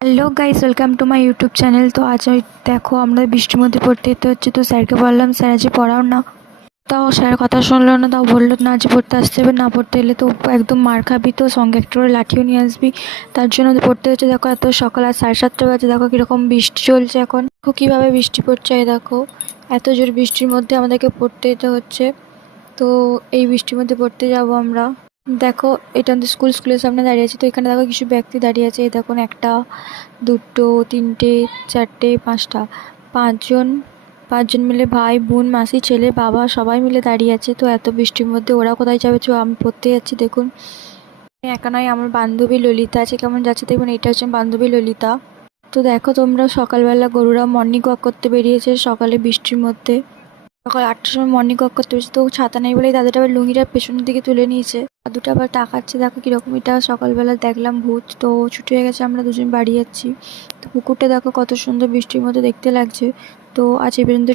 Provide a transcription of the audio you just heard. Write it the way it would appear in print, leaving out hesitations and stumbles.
Hello guys, welcome to my YouTube channel. তো আজ দেখো আমরা বৃষ্টির মধ্যে পড়তে যেতে হচ্ছে। তো স্যারকে বললাম, স্যার আজ পড়াও না। তাও স্যার কথা শুনলো না, তাও বললো না আজ পড়তে আসতে হবে, না পড়তে এলে তো একদম মার খাবি, তো সঙ্গে একটা করে লাঠিও নিয়ে আসবি। তার জন্য পড়তে হচ্ছে। দেখো এত সকাল আর 7:30 বাজে, দেখো কীরকম বৃষ্টি চলছে এখন। দেখো কীভাবে বৃষ্টি পড়ছে, এই দেখো এত জোর বৃষ্টির মধ্যে আমাদেরকে পড়তে যেতে হচ্ছে। তো এই বৃষ্টির মধ্যে পড়তে যাব আমরা। দেখো এটা আমাদের স্কুলের সামনে দাঁড়িয়ে আছে। তো এখানে দেখো কিছু ব্যক্তি দাঁড়িয়ে আছে। এই দেখুন, একটা, দুটো, তিনটে, চারটে, পাঁচটা, পাঁচজন। পাঁচজন মিলে ভাই, বোন, মাসি, ছেলে, বাবা সবাই মিলে দাঁড়িয়ে আছে। তো এত বৃষ্টির মধ্যে ওরা কোথায় যাবে? চো, আমি পড়তে যাচ্ছি। দেখুন একা নয়, আমার বান্ধবী ললিতা আছে। কেমন যাচ্ছে দেখুন, এটা হচ্ছে বান্ধবী ললিতা। তো দেখো তোমরা, সকালবেলা গরুরা মর্নিং ওয়াক করতে বেরিয়েছে সকালে বৃষ্টির মধ্যে। সকাল 8টার সময় মর্নিং ওয়াক করতে পেরেছে। তো ছাতা নেই বলেই দাদুটা আবার লুঙ্গিটা পেছনের দিকে তুলে নিয়েছে। দাদুটা আবার তাকাচ্ছে, দেখো কিরকম। এটা সকালবেলা দেখলাম ভূত। তো ছুটি হয়ে গেছে, আমরা দুজন বাড়ি যাচ্ছি। তো পুকুরটা দেখো কত সুন্দর বৃষ্টির মধ্যে দেখতে লাগছে। তো আজ এই পর্যন্ত।